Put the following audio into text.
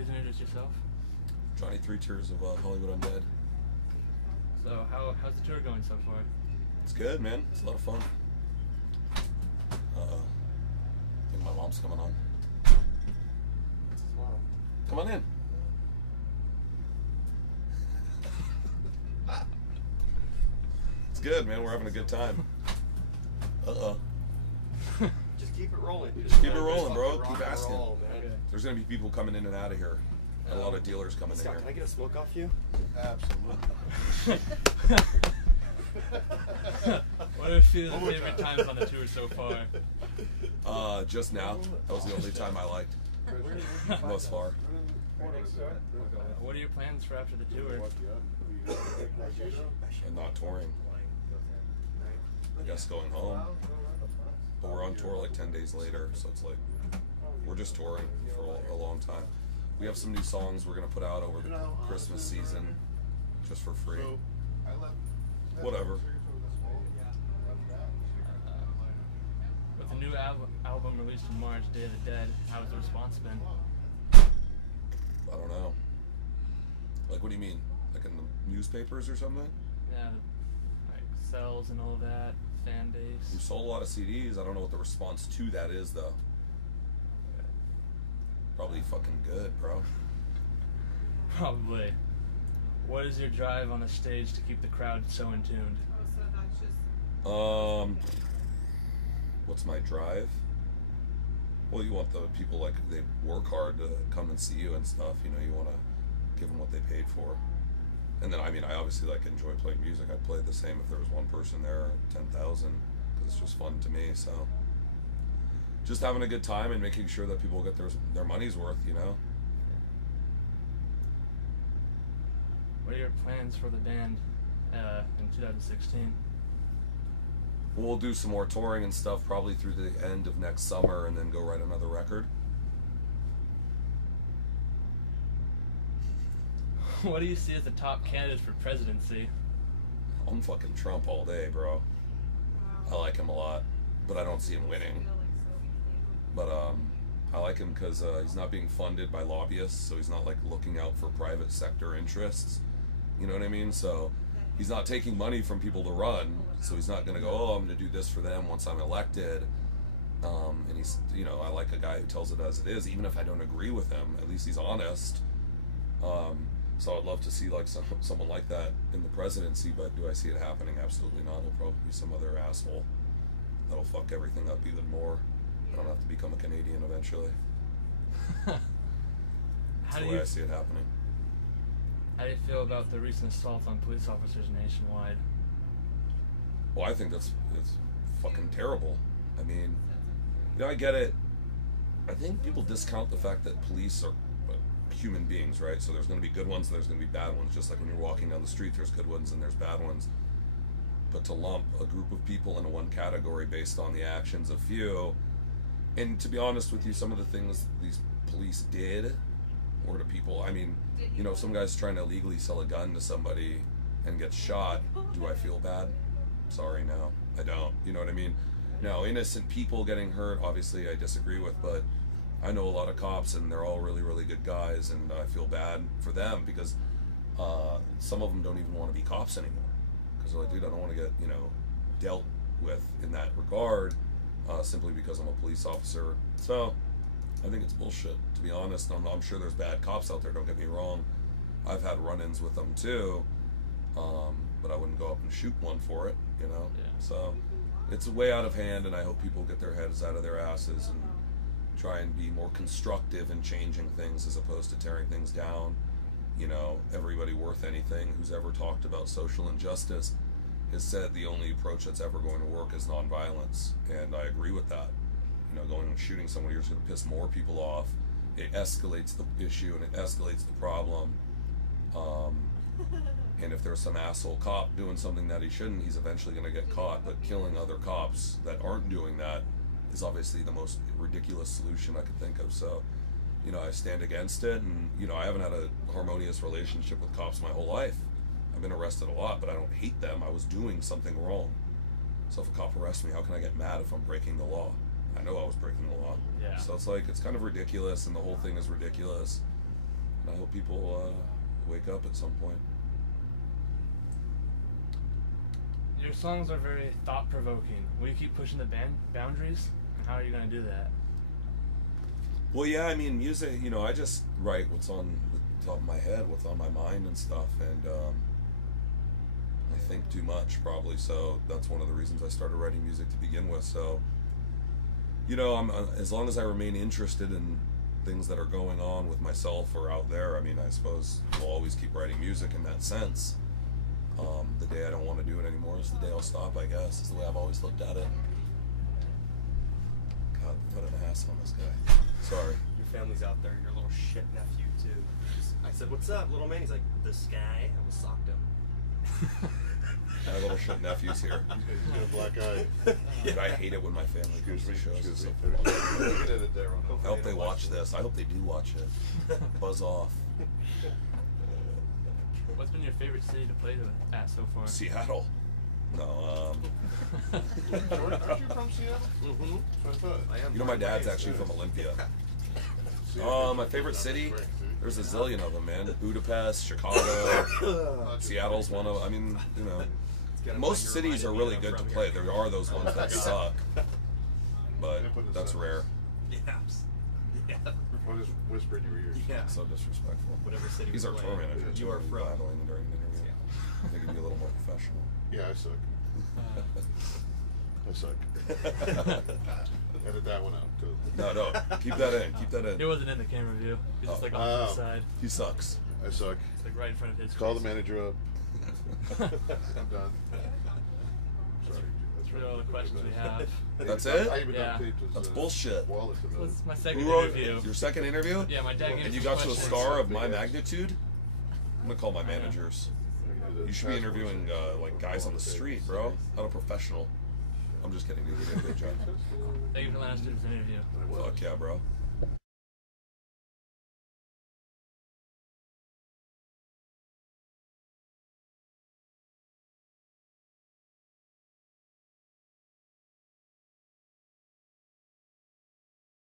please introduce yourself? Johnny 3 Tiers of Hollywood Undead. So how's the tour going so far? It's good, man. It's a lot of fun. I think my mom's coming on. Come on in. It's good, man. We're having a good time. Just keep it rolling. Just keep it rolling, bro. Keep asking. Roll, man. Okay. There's gonna be people coming in and out of here. And a lot of dealers coming Scott, in can I here. get a smoke off you? Absolutely. What are your favorite times on the tour so far? Just now. That was the only time I liked thus far. What are your plans for after the tour? And not touring. I guess going home. But we're on tour like 10 days later, so it's like we're just touring for a long time. We have some new songs we're gonna put out over the Christmas season, just for free. Whatever. With the new album released in March, Day of the Dead, how's the response been? I don't know. Like, what do you mean? Like in the newspapers or something? Yeah, like sales and all that, fan base. We sold a lot of CDs. I don't know what the response to that is, though. Probably fucking good, bro. Probably. What is your drive on the stage to keep the crowd so in tuned? What's my drive? Well, you want the people, like, they work hard to come and see you and stuff. You know, you want to give them what they paid for. And then, I mean, I obviously, like, enjoy playing music. I'd play the same if there was one person there, 10,000, because it's just fun to me, so. Just having a good time and making sure that people get their money's worth, you know? What are your plans for the band in 2016? We'll do some more touring and stuff probably through the end of next summer and then go write another record. What do you see as the top candidates for presidency? I'm fucking Trump all day, bro. I like him a lot, but I don't see him winning. But I like him because he's not being funded by lobbyists, so he's not like looking out for private sector interests. You know what I mean? So he's not taking money from people to run, so he's not going to go, oh, I'm going to do this for them once I'm elected. And he's, you know, I like a guy who tells it as it is, even if I don't agree with him. At least he's honest. So I'd love to see like someone like that in the presidency, but do I see it happening? Absolutely not. It'll probably be some other asshole that'll fuck everything up even more. I don't have to become a Canadian eventually. That's the way I see it happening. How do you feel about the recent assault on police officers nationwide? Well, I think it's fucking terrible. I mean, you know, I get it. I think people discount the fact that police are human beings, right? So there's going to be good ones and there's going to be bad ones. Just like when you're walking down the street, there's good ones and there's bad ones. But to lump a group of people into one category based on the actions of few, and to be honest with you, some of the things these police did were to people. I mean, you know, some guy's trying to illegally sell a gun to somebody and gets shot. Do I feel bad? Sorry, no, I don't. You know what I mean? Now, innocent people getting hurt, obviously I disagree with, but I know a lot of cops and they're all really, really good guys, and I feel bad for them because some of them don't even want to be cops anymore. Because they're like, dude, I don't want to get, you know, dealt with in that regard simply because I'm a police officer. So I think it's bullshit, to be honest. I'm sure there's bad cops out there, don't get me wrong. I've had run-ins with them too, but I wouldn't go up and shoot one for it, you know? Yeah. So it's way out of hand, and I hope people get their heads out of their asses and try and be more constructive in changing things as opposed to tearing things down. You know, everybody worth anything who's ever talked about social injustice has said the only approach that's ever going to work is nonviolence, and I agree with that. You know, going and shooting somebody is going to piss more people off. It escalates the issue and it escalates the problem. And if there's some asshole cop doing something that he shouldn't, he's eventually going to get caught. But killing other cops that aren't doing that is obviously the most ridiculous solution I could think of. So, you know, I stand against it, and, you know, I haven't had a harmonious relationship with cops my whole life. I've been arrested a lot, but I don't hate them. I was doing something wrong. So if a cop arrests me, how can I get mad if I'm breaking the law? I know I was breaking the law. Yeah. So it's like, it's kind of ridiculous, and the whole thing is ridiculous. And I hope people wake up at some point. Your songs are very thought-provoking. Will you keep pushing the boundaries? And how are you going to do that? Well, yeah, I mean, music, you know, I just write what's on the top of my head, what's on my mind and stuff, and I think too much, probably, so that's one of the reasons I started writing music to begin with. So, you know, as long as I remain interested in things that are going on with myself or out there, I mean, I suppose I'll always keep writing music in that sense. The day I don't want to do it anymore is the day I'll stop, I guess, is the way I've always looked at it. God, put an ass on this guy. Sorry. Your family's out there, your little shit nephew too. I said, "What's up, little man?" He's like, "This guy." I almost socked him. My little shit nephew's here. He's got a black eye. Dude, I hate it when my family comes to shows. It's so Look fucking- at it there. I hope they watch this. I hope they do watch it. Buzz off. What's been your favorite city to play at so far? Seattle. No, Aren't you from Seattle? Mm-hmm. That's what I thought. I am. you know my born and dad's raised. actually from Olympia. Seattle. My favorite city? Spring, see? There's a zillion of them, man. Budapest, Chicago, Seattle's one of. I mean, you know, It's gotta most find cities your are mind really if good I'm to from play. here. There are those ones that suck, but that's rare. Yes. Yeah. I'll just whisper in your ears. Yeah. So disrespectful. Whatever city He's we our play, tour manager. you too. are He's from. battling during the interview. I think he'd be a little more professional. Yeah, I suck. I suck. Edit that one out, too. No, keep that in. Keep that He in. wasn't in the camera view. He's just Oh. like off to the side. He sucks. I suck. It's like right in front of his Call the face. manager up. I'm done. Sorry. That's really all the questions we have. That's it? I even Yeah. taped his, That's bullshit. wallet to This the- is my second Who wrote interview. your second interview? Yeah, my dad gave And me you some got to a questions. star of my Big ass. magnitude? I'm gonna call my managers. You should be interviewing like guys on the street, bro. Not a professional. I'm just kidding, dude. You did a great job. Thank you for letting us do this interview. Fuck yeah, bro.